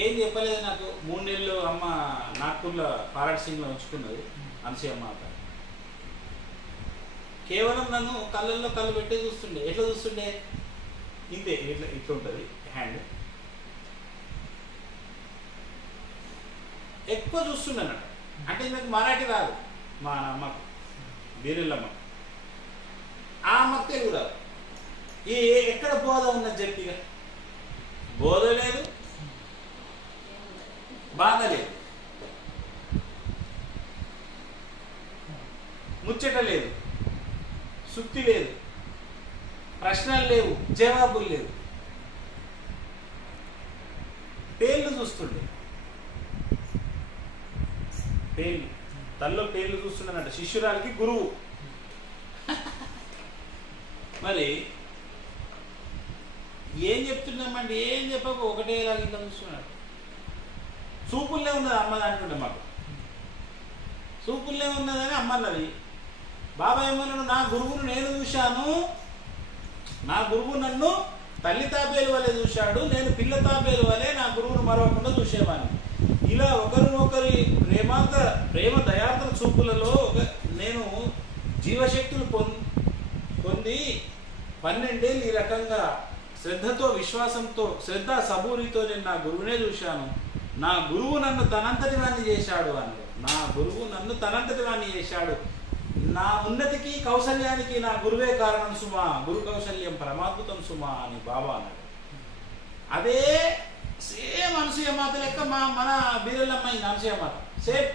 ఏం చెప్పలేదు నాకు. 3 నెలలు అమ్మ నాగ్పూర్లో పారాట్ సింగ్లో ఉంచుకున్నది అనసూయ మాత. కేవలం నన్ను కళ్ళల్లో కళ్ళు పెట్టే చూస్తుండే. ఎట్లా చూస్తుండే? ఇంతే, ఇట్లా ఇట్లా ఉంటుంది హ్యాండ్. ఎక్కువ చూస్తుండేనట. అంటే నాకు మరాఠీ రాదు, మా అమ్మకు బీరెల్లమ్మ, ఆ అమ్మకు తెలుగు రాదు. ఎక్కడ బోధ ఉన్నది చెప్పిగా? బోధ లేదు, బాధ లేదు, ముచ్చట లేదు, సుత్తి లేదు, ప్రశ్నలు లేవు, జవాబులు లేవు. పేర్లు చూస్తుండే, పేర్లు, తల్లో పేర్లు చూస్తుండేనట. శిష్యురాలకి గురువు. మరి ఏం చెప్తున్నామండి? ఏం చెప్పక ఒకటేలాగా ఇంకా చూస్తున్నాడు. చూపుల్లే ఉన్నది అమ్మది అంటుండే. మాకు చూపుల్లే ఉన్నదని అమ్మన్నది. బాబా ఏమన్నాడు? నా గురువును నేను చూశాను, నా గురువు నన్ను తల్లి తాబేలు వలె చూశాడు, నేను పిల్ల తాబేలు వలె నా గురువును మరవకుండా చూసేవాడిని. ఇలా ఒకరినొకరి ప్రేమ దయార్థ చూపులలో నేను జీవశక్తులు పొంది 12 ఏళ్ళు ఈ రకంగా శ్రద్ధతో, విశ్వాసంతో, శ్రద్ధ సబూరితో నేను నా గురువునే చూశాను. నా గురువు నన్ను తనంతటి వాణ్ణి చేశాడు అన్నాడు. నా గురువు నన్ను తనంతటి వాణ్ణి చేశాడు. నా ఉన్నతికి, కౌశల్యానికి నా గురువే కారణం సుమా, గురు కౌశల్యం పరమాద్భుతం సుమా అని బాబా అన్నాడు. అదే సేమ్ అనసూయ మాత లెక్క మన బీరెల్లమ్మ అనసూయ మాత సేమ్.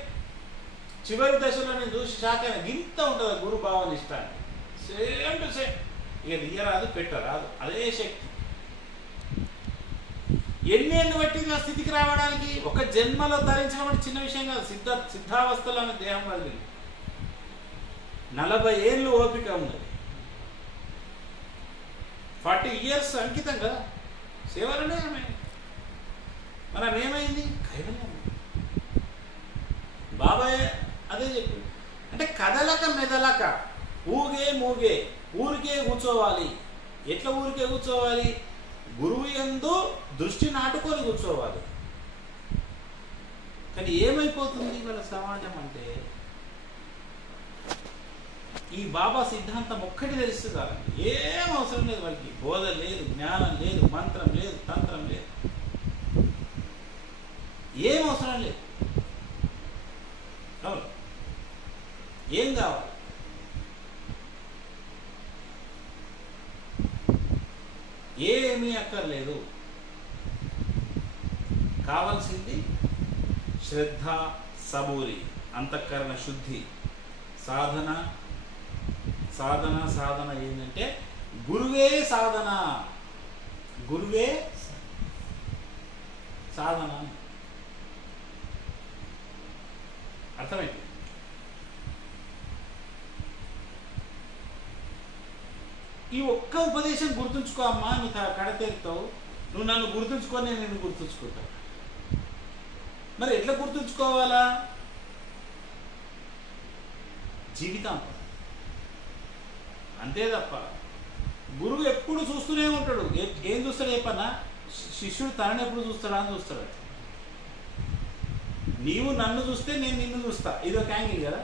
చివరి దశలో నేను చూసి షాక్ అయినా. గింత ఉంటుంది గురు భావన ఇష్టాన్ని. Same to same. ఇక తీయరాదు, పెట్టరాదు, అదే శక్తి. ఎన్నేళ్ళు పట్టింది ఆ స్థితికి రావడానికి? ఒక జన్మలో ధరించడం అంటే చిన్న విషయం కాదు. సిద్ధావస్థలో ఆమె దేహం వదిలింది. 40 ఏళ్ళు ఓపిక ఉన్నది. 40 years అంకితం కదా సేవలనే ఆమె. మనం ఏమైంది? కైవల్యం. బాబాయ్ అదే చెప్పు. అంటే కదలక మెదలక, ఊగే మూగే, ఊరికే కూర్చోవాలి. ఎట్లా ఊరికే కూర్చోవాలి? గురువు యందు దృష్టి నాటుకొని కూర్చోవాలి. కానీ ఏమైపోతుంది వాళ్ళ సమాజం అంటే, ఈ బాబా సిద్ధాంతం ఒక్కటి తెలిస్తే చాలండి. ఏం అవసరం లేదు వాళ్ళకి. బోధ లేదు, జ్ఞానం లేదు, మంత్రం లేదు, తంత్రం లేదు, ఏం అవసరం లేదు. అవును, ఏం కావాలి? ఏమీ అక్కర్లేదు. కావాల్సింది శ్రద్ధ, సబూరి, అంతఃకరణ శుద్ధి, సాధన. సాధన సాధన ఏంటంటే గురువే సాధన, గురువే సాధన. అర్థమైంది? ఈ ఒక్క ఉపదేశం గుర్తుంచుకో అమ్మా, నువ్వు కడతేరుతావు. నువ్వు నన్ను గుర్తుంచుకొని నేను నిన్ను గుర్తుంచుకుంటావు. మరి ఎట్లా గుర్తుంచుకోవాలా? జీవితాంతం. అంతే తప్ప గురువు ఎప్పుడు చూస్తూనే ఉంటాడు. ఏం చూస్తాడు చెప్పన్నా? శిష్యుడు తనని ఎప్పుడు చూస్తాడా అని చూస్తాడు. నీవు నన్ను చూస్తే నేను నిన్ను చూస్తా, ఇదొక యాంగిల్ కదా.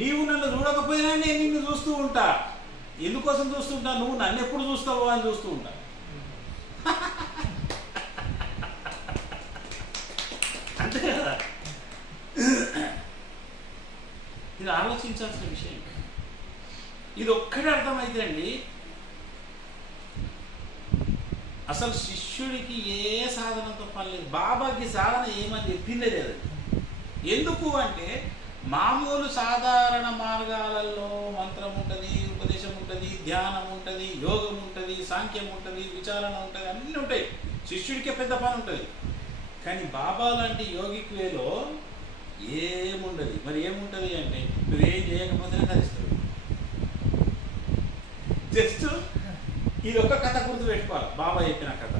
నీవు నన్ను చూడకపోయినా నేను నిన్ను చూస్తూ ఉంటా. ఎందుకోసం చూస్తుంటా? నువ్వు నన్ను ఎప్పుడు చూస్తావో అని చూస్తూ ఉంటా. అంతే కదా. ఇది ఆలోచించాల్సిన విషయం. ఇది ఒక్కటే అర్థమైతే అండి, అసలు శిష్యుడికి ఏ సాధనతో పని లేదు. బాబాకి సాధన ఏమని చెప్పిందే లేదు. ఎందుకు అంటే మామూలు సాధారణ మార్గాలలో మంత్రం ఉంటుంది, ఉపదేశం ఉంటుంది, ధ్యానం ఉంటుంది, యోగం ఉంటుంది, సాంఖ్యం ఉంటుంది, విచారణ ఉంటుంది, అన్నీ ఉంటాయి. శిష్యుడికే పెద్ద పని ఉంటుంది. కానీ బాబా లాంటి యోగిక్ వేలో ఏముండదు. మరి ఏముంటుంది అంటే నువ్వేం చేయకపోతేనే ధరిస్తావు. జస్ట్ ఇది ఒక కథ గుర్తు పెట్టుకోవాలి. బాబా చెప్పిన కథ.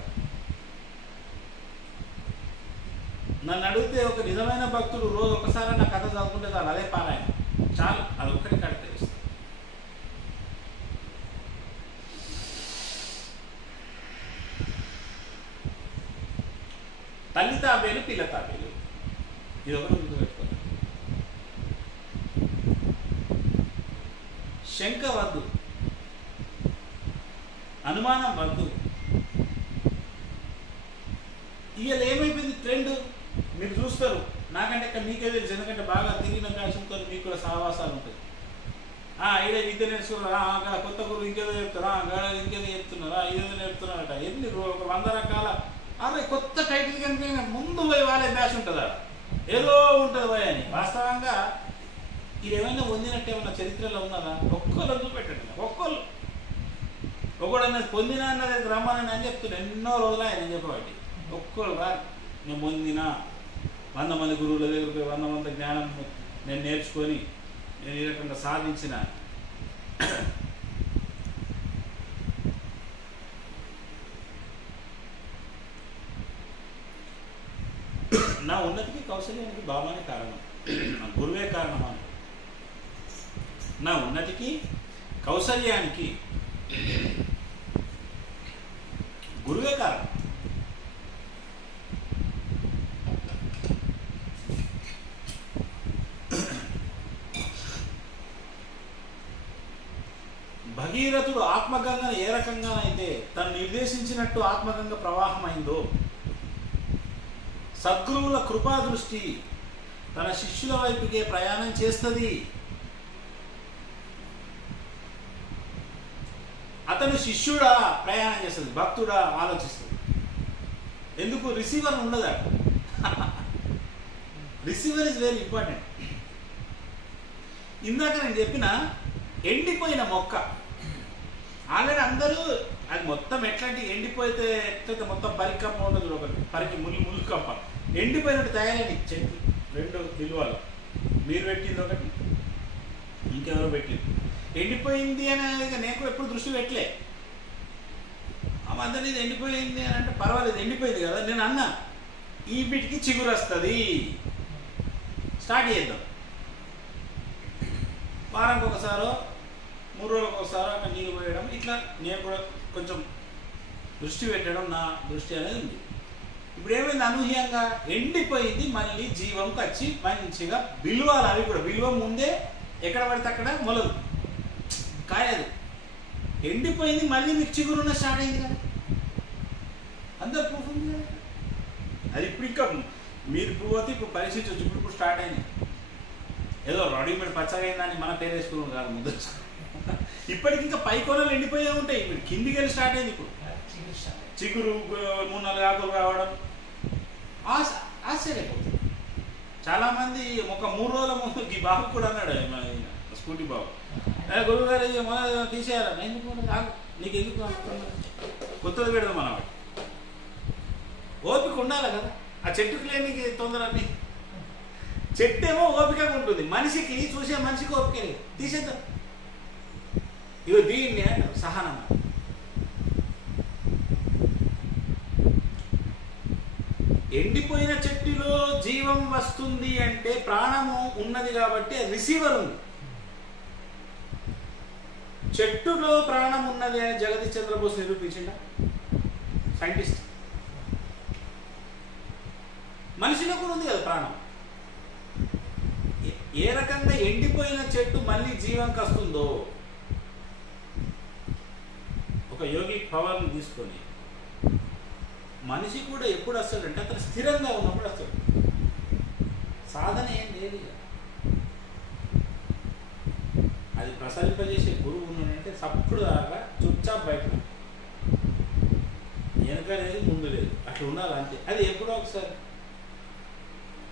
నన్ను అడిగితే ఒక నిజమైన భక్తుడు రోజు ఒకసారి నా కథ చదువుకుంటే చాలు, అదే పారాయణ చాలు. అది ఒక్కటి కాడ తెలుస్తుంది. తల్లి తాబేలు పిల్ల తాబేలు, ఇది ఒకటి గుర్తుపెట్టుకోవాలి. శంక వద్దు, అనుమానం వద్దు. ఇవాళ ఏమైపోయింది ట్రెండ్ మీరు చూస్తారు, నాకంటే ఇక్కడ మీకే తెలుసు, ఎందుకంటే బాగా తిరిగిన ఫ్యాషన్తో మీకు కూడా సహవాసాలు ఉంటాయి. ఇదే విద్య నేర్చుకున్నారా, కొత్త గురువు ఇంకేదో చెప్తారా, ఇంకేదో చెప్తున్నారా, ఇదేదో నేర్పుతున్నారట, ఎన్ని ఒక 100 రకాల అదే కొత్త టైటిల్ కనిపించిన ముందు పోయి వాళ్ళే బ్యాచ్ ఉంటుందా, ఏదో ఉంటుంది పోయి అని. వాస్తవంగా ఇది ఏమైనా పొందినట్టు ఏమన్నా చరిత్రలో ఉన్నదా? ఒక్కళ్ళు చూపెట్టండి, ఒకడు అన్నది పొందినా అన్నది రమ్మని అని చెప్తున్నా, ఎన్నో రోజులు ఆయన చెప్పబట్టి ఒక్కడు రా, నేను పొందిన 100 మంది గురువుల దగ్గరికి 100 మంది జ్ఞానం నేను నేర్చుకొని నేను ఈ రకంగా సాధించిన. నా ఉన్నతికి కౌశల్యానికి బాబానే కారణం, నా గురువే కారణం అని. నా ఉన్నతికి కౌశల్యానికి గురువే కారణం. భగీరథుడు ఆత్మగంగను ఏ రకంగానైతే తను నిర్దేశించినట్టు ఆత్మగంగ ప్రవాహం అయిందో, సద్గురువుల కృపా దృష్టి తన శిష్యుల వైపుకే ప్రయాణం చేస్తుంది. అతను శిష్యుడా ప్రయాణం చేస్తుంది, భక్తుడా ఆలోచిస్తుంది. ఎందుకు? రిసీవర్ ఉండదా? Receiver is very important. ఇందాక నేను చెప్పిన ఎండిపోయిన మొక్క, ఆల్రెడీ అందరూ అది మొత్తం ఎట్లాంటి ఎండిపోతే ఎట్లయితే మొత్తం పరికప్ప ఉండదు, ఒకటి పరికి ముళ్ళు కప్ప ఎండిపోయినట్టు తయారైన చెట్టు 2 విలువలు, మీరు పెట్టింది ఒకటి, ఇంకెవరో పెట్టింది. ఎండిపోయింది అనేది నేను కూడా ఎప్పుడు దృష్టి పెట్టలే. అందరినీ ఇది ఎండిపోయింది అని అంటే పర్వాలేదు, ఎండిపోయింది కదా. నేను అన్నా ఈ బిట్కి చిగురు వస్తుంది, స్టార్ట్ చేద్దాం. వారానికి ఒకసారో 3 రోజులకు ఒకసారో అక్కడ నీళ్ళు పోయడం, ఇట్లా నేను కూడా కొంచెం దృష్టి పెట్టడం నా దృష్టి అనేది ఉంది. ఇప్పుడు ఏమైంది? అనూహ్యంగా ఎండిపోయింది, మళ్ళీ జీవంకి వచ్చి మంచిగా విలువలు, అవి కూడా విలువ ముందే ఎక్కడ పడితే అక్కడ మొలదు కాయదు. ఎండిపోయింది, మళ్ళీ మీకు చిగురున్న స్టార్ట్ అయింది కదా, అందరు ప్రూఫ్ ఉంది కదా. అది ఇప్పుడు ఇంకా మీరు ప్రూవ్ అయితే ఇప్పుడు పరిశీలించవచ్చు. ఇప్పుడు స్టార్ట్ అయింది, ఏదో రెడీమేడ్ పచ్చగా అయిందని మన పేరు వేసుకున్నాం కాదు ముందు. ఇప్పటికి ఇంకా పై కొనలు ఎండిపోయే ఉంటాయి, ఇప్పుడు కిందికి వెళ్ళి స్టార్ట్ అయింది. ఇప్పుడు చిగురు 3-4 ఆకులు రావడం ఆశ్చర్యపోతుంది. చాలామంది ఒక 3 రోజుల ముందు ఈ బాబు కూడా అన్నాడు, స్కూటీ బాబు, గురువు గారు తీసేయాలి, నీకు ఎందుకు కొత్తది పెడదాం అన్నమాట. ఓపిక ఉండాలి కదా, ఆ చెట్టుకు లేని తొందర. చెట్టు ఏమో ఓపికగా ఉంటుంది, మనిషికి చూసే మనిషికి ఓపిక లేదు, తీసేద్దాం. ఇగో దీన్ని సహనం. ఎండిపోయిన చెట్టులో జీవం వస్తుంది అంటే ప్రాణము ఉన్నది కాబట్టి రిసీవర్ ఉంది. చెట్టులో ప్రాణం ఉన్నది అని జగదీష్ చంద్రబోస్ నిరూపించిండ, సైంటిస్ట్. మనిషిలో కూడా ఉంది కదా ప్రాణం. ఏ రకంగా ఎండిపోయిన చెట్టు మళ్ళీ జీవంకి వస్తుందో, ఒక యోగి పవర్ని తీసుకొని మనిషి కూడా ఎప్పుడు వస్తాడంటే అతను స్థిరంగా ఉన్నప్పుడు వస్తాడు. సాధన ఏం లేదు, అది ప్రసరింపజేసే గురువు ఉన్నాడంటే సప్పుడు దాకా చుప్చాప్ బయట, వెనక లేదు ముందు లేదు, అట్లా ఉండాలి అంతే. అది ఎప్పుడో ఒకసారి.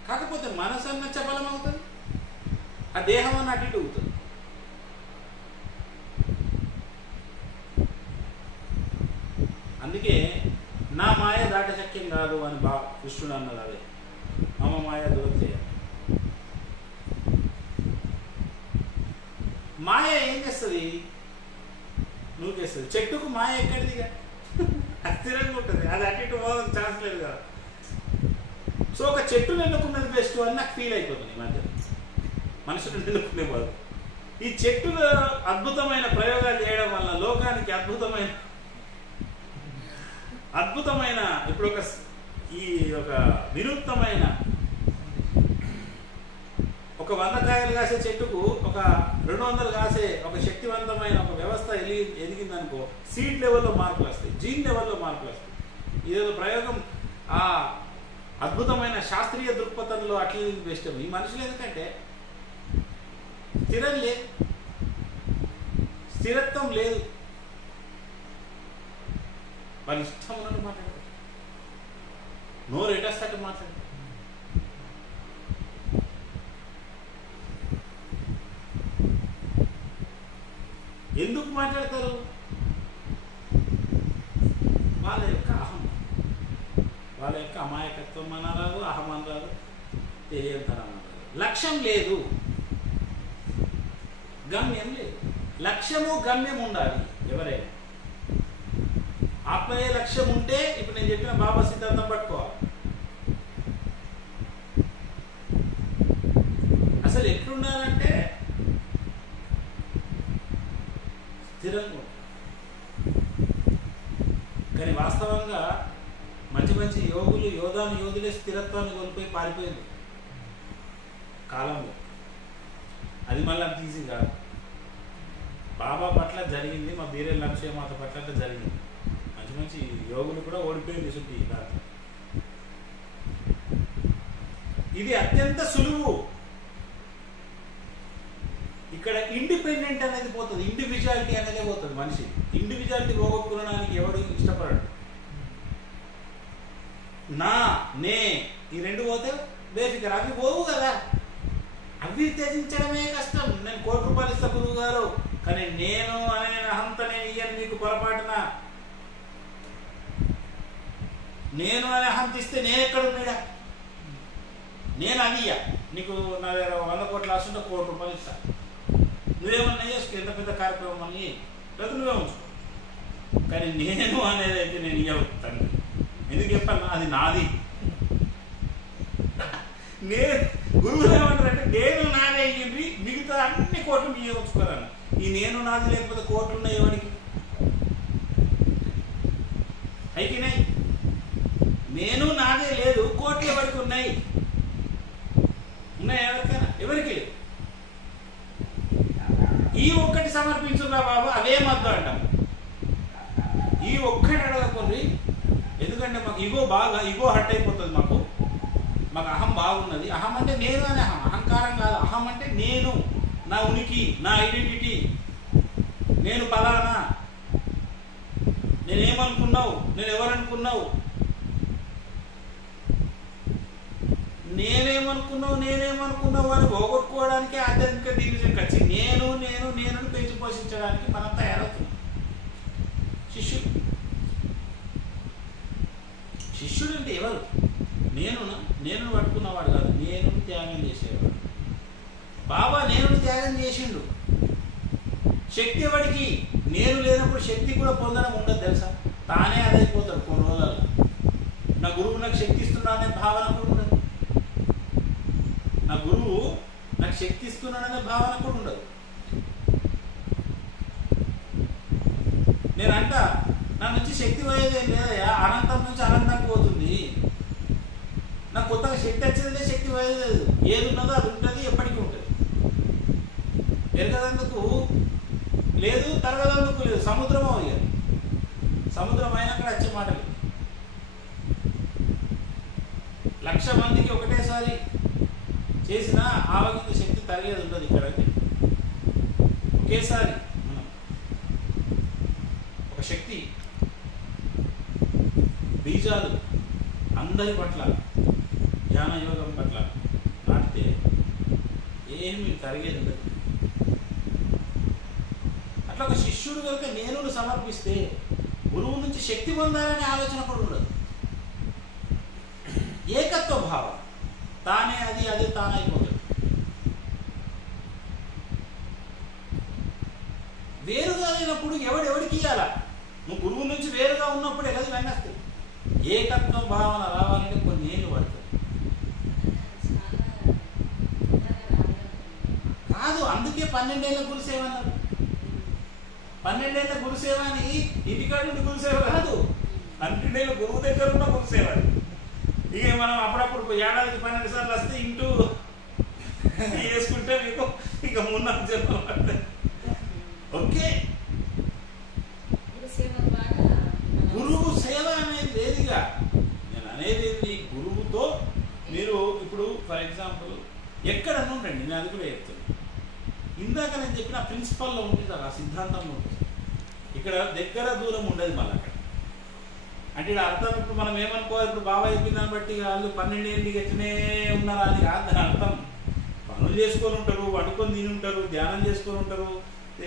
కాకపోతే మనసు అన్న చపలం అవుతుంది, ఆ దేహం అన్న అటు ఇటు అవుతుంది. అందుకే నా మాయ దాటశక్యం కాదు అని కృష్ణుడు అన్నది. అదే మమ మాయ దూరతే. మాయ ఏం చేస్తుంది? నూకేస్తుంది. చెట్టుకు మాయ ఎక్కడిదిగా, అస్థిరంగా ఉంటుంది, అది అటు ఇటు పోవడానికి ఛాన్స్ లేదు కదా. సో ఒక చెట్టు నిన్నుకున్నది బెస్ట్ అని నాకు ఫీల్ అయిపోతుంది. ఈ మధ్య మనుషులు నిన్నుకునే బదులు ఈ చెట్టులో అద్భుతమైన ప్రయోగాలు చేయడం వల్ల లోకానికి అద్భుతమైన ఇప్పుడు ఒక ఈ ఒక వినూత్నమైన ఒక 100 కాయలు కాసే చెట్టుకు ఒక 200 కాసే ఒక శక్తివంతమైన ఒక వ్యవస్థ ఎదిగిందనుకో, సీడ్ లెవెల్లో మార్పులు వస్తాయి, జీన్ లెవెల్లో మార్పులు వస్తాయి. ఇదేదో ప్రయోగం ఆ అద్భుతమైన శాస్త్రీయ దృక్పథంలో అట్లా బెస్ట్. ఈ మనుషులు ఎందుకంటే స్థిరం లేదు, స్థిరత్వం లేదు, వాళ్ళ ఇష్టం ఉన్నట్టు మాట్లాడతారు, నోరు ఎటస్తట్టు మాట్లాడతారు. ఎందుకు మాట్లాడతారు? వాళ్ళ యొక్క అహం, వాళ్ళ యొక్క అమాయకత్వం అనరాదు, అహం అనరాదు, తెలియతనం అనరాదు. లక్ష్యం లేదు, గమ్యం లేదు. లక్ష్యము గమ్యం ఉండాలి. ఎవరైనా ఆత్మయే లక్ష్యం ఉంటే, ఇప్పుడు నేను చెప్పిన బాబా సిద్ధాంతం పట్టుకోవాలి. అసలు ఎట్లుండాలంటే స్థిరంగా. కానీ వాస్తవంగా మంచి మంచి యోధులే స్థిరత్వాన్ని కోల్పోయి పారిపోయింది కాలంలో. అది మళ్ళీ అంత ఈజీ కాదు. బాబా పట్ల జరిగింది, మా బీరేల్ లక్ష్యమాత పట్ల జరిగింది. మంచి మంచి యోగులు కూడా ఓడిపోయింది సుట్టి దాంట్లో. ఇది అత్యంత సులువు. ఇక్కడ ఇండిపెండెంట్ అనేది పోతుంది, ఇండివిజువాలిటీ అనేది పోతుంది. మనిషి ఇండివిజువాలిటీ పోగొట్టుకోవడానికి ఎవడు ఇష్టపడడు. నా నే ఈ రెండు పోతే బేఫికర్. అవి పోవు కదా, అవి త్యజించడమే కష్టం. నేను ₹1,00,000 ఇస్తా గురువు గారు, కానీ నేను అనే అహంత నేను ఇయ్యను మీకు పొరపాటున. నేను అనే అహంత ఇస్తే నేను ఎక్కడున్నాడా? నేను అది ఇయ్య, నీకు నా దగ్గర 100 కోట్లు ఆస్తుంటే ₹1,00,000 ఇస్తా, నువ్వేమన్నా చేసుకో, ఎంత పెద్ద కార్యక్రమం అని లేదా నువ్వే ఉంచుకో. కానీ నేను అనేది అయితే నేను ఇవ్వతాను. ఎందుకు చెప్పాను? అది నాది. నేను గురువు ఏమంటారంటే నేను నాదే అయ్యింది, మిగతా అన్ని కోట్లు మీరే ఉంచుకోరాను. ఈ నేను నాది లేకపోతే కోట్లు ఉన్నాయి ఎవరికి? అయిపోయినాయి. నేను నాదే లేదు, కోట్లు ఎవరికి ఉన్నాయి? ఉన్నాయి ఎవరికైనా? ఎవరికి లేదు. ఈ ఒక్కటి సమర్పించుగా బాబు, అవేమద్దు అంటాం. ఈ ఒక్కటి అడగకుండా, ఎందుకంటే మాకు ఇగో హర్ట్ అయిపోతుంది. మాకు అహం బాగున్నది. అహం అంటే నేను అనే అహం, అహంకారం కాదు. అహం అంటే నేను, నా ఉనికి, నా ఐడెంటిటీ, నేను పలానా, నేనేమనుకున్నావు, నేను ఎవరనుకున్నావు, నేనేమనుకున్నావు అని పోగొట్టుకోవడానికి ఆధ్యాత్మిక డివిజన్ వచ్చి నేను పెంచి పోషించడానికి మనం తయారవుతున్నాం. శిష్యుడు అంటే ఎవరు? నేను పట్టుకున్నవాడు కాదు, నేను త్యాగం చేసేవాడు. బాబా నేను త్యాగం చేసిండు. శక్తి ఎవడికి? నేను లేనప్పుడు శక్తి కూడా పొందడం ఉండదు తెలుసా? తానే అదైపోతాడు కొన్ని రోజులలో. నా గురువు నాకు శక్తి ఇస్తున్నాడనే భావన కూడా ఉండదు. నా గురువు నాకు శక్తి ఇస్తున్నాడనే భావన కూడా ఉండదు. నేనంట నా నుంచి శక్తి పోయేదేం లేదయా, అనంతం నుంచి అనంతంగా పోతుంది. నాకు కొత్తగా శక్తి వచ్చేదే, శక్తి పోయేది లేదు. ఏది ఉన్నదో అది ఉంటుంది, ఎప్పటికీ ఉంటుంది. ఎరగదందుకు లేదు, తరగదందుకు లేదు. సముద్రం అయ్యారు, సముద్రం అయినాక వచ్చే మాటలు. 1,00,000 మందికి ఒకటేసారి చేసిన ఆవగింత శక్తి తరిగేది ఉండదు. ఇక్కడైతే ఒకేసారి మనం ఒక శక్తి బీజాలు అందరి పట్ల, ధ్యాన యోగం పట్ల నాటితే ఏమి తరిగేది ఉండదు. అట్లా ఒక శిష్యుడు కనుక నేను సమర్పిస్తే గురువు నుంచి శక్తి పొందాలనే ఆలోచన కూడా ఉండదు. ఏకత్వ భావం, తానే అదే తానైపోతుంది. వేరుగా లేనప్పుడు ఎవడికి ఇవ్వాలా? నువ్వు గురువు నుంచి వేరుగా ఉన్నప్పుడే కదా వెన్నస్తాయి. ఏకత్వ భావన రావాలంటే కొన్ని ఏళ్ళు పడుతుంది. కాదు, అందుకే 12 ఏళ్ళ గురుసేవ అన్నారు. 12 ఏళ్ళ గురుసేవ అని ఇంటికాడు గురుసేవ కాదు, 12 ఏళ్ళ గురువు దగ్గర ఉన్న గురుసేవ. మనం అప్పుడప్పుడు ఏడాదికి 12 సార్లు వస్తే ఇంటూ వేసుకుంటే మీకు ఇక 3-4 జన్మలు పడతాయి. ఓకే, గురువు సేవ అనేది లేదుగా. నేను అనేది గురువుతో మీరు ఇప్పుడు ఫర్ ఎగ్జాంపుల్ ఎక్కడన్నా ఉండండి, నేను అది కూడా చెప్తాను. ఇందాక నేను చెప్పిన ప్రిన్సిపల్లో ఉంటుంది, ఆ సిద్ధాంతంలో ఉంటుంది. ఇక్కడ దగ్గర దూరం ఉండదు మళ్ళీ అక్కడ. అంటే ఇక్కడ అర్థం ఇప్పుడు మనం ఏమనుకోవాలి, ఇప్పుడు బాబాయ్ చెప్పిందాన్ని బట్టి వాళ్ళు 12 ఏళ్ళకి ఎట్లనే ఉన్నారా అని కాదు దాని అర్థం. పనులు చేసుకొని ఉంటారు, వండుకొని తిని ఉంటారు, ధ్యానం చేసుకొని ఉంటారు,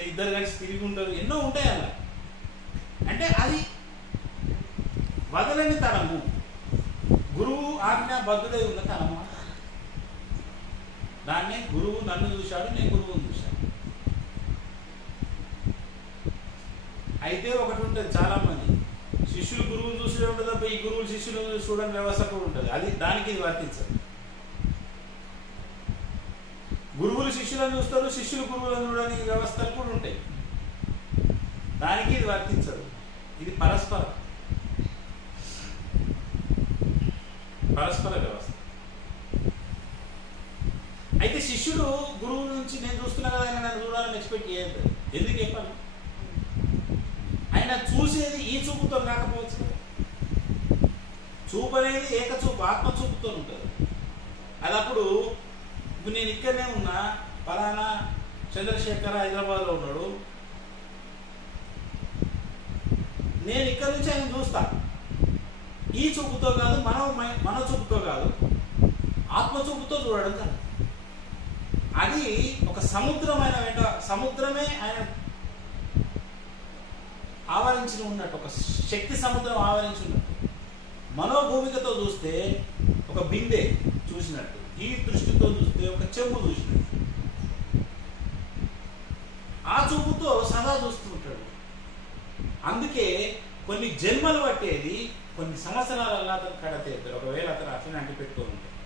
ఇద్దరు కలిసి తిరిగి ఉంటారు, ఎన్నో ఉంటాయి అలా. అంటే అది వదలని తనము, గురువు ఆజ్ఞాబద్ధుడై ఉన్న తనము. దాన్నే గురువు నన్ను చూశాడు, నేను గురువుని చూశాను. అయితే ఒకటి ఉంటుంది, చాలా మంది శిష్యులు గురువులు చూసే ఉంటుంది తప్ప ఈ గురువులు శిష్యులు చూడని వ్యవస్థ కూడా ఉంటుంది. అది దానికి ఇది వర్తించదు. గురువులు శిష్యులను చూస్తారు, శిష్యులు గురువులను చూడని వ్యవస్థలు కూడా ఉంటాయి. దానికి ఇది వర్తించదు. ఇది పరస్పర వ్యవస్థ. అయితే శిష్యుడు గురువు నుంచి నేను చూస్తున్నా కదా ఆయన నన్ను చూడాలని ఎక్స్పెక్ట్ చేయదు. ఎందుకు చెప్పాలి? ఆయన చూసేది ఈ చూపుతో కాకపోవచ్చు. చూపు అనేది ఏకచూపు, ఆత్మచూపుతో ఉంటుంది. అది అప్పుడు ఇప్పుడు నేను ఇక్కడనే ఉన్నా, పలానా చంద్రశేఖర్ హైదరాబాద్లో ఉన్నాడు, నేను ఇక్కడ నుంచి ఆయన చూస్తా. ఈ చూపుతో కాదు, మన చూపుతో కాదు, ఆత్మచూపుతో చూడడం కాదు. అది ఒక సముద్రమైన సముద్రమే ఆయన ఆవరించి ఉన్నట్టు, ఒక శక్తి సముద్రం ఆవరించి ఉన్నట్టు. మనోభూమికతో చూస్తే ఒక బిందె చూసినట్టు, ఈ దృష్టితో చూస్తే ఒక చెంబు చూసినట్టు. ఆ చూపుతో సదా చూస్తూ ఉంటాడు. అందుకే కొన్ని జన్మలు పట్టేది కొన్ని సంవత్సరాలలో అతను కడతేస్తారు. ఒకవేళ అతను అట్లనే అంటి పెట్టుకొని ఉంటాడు.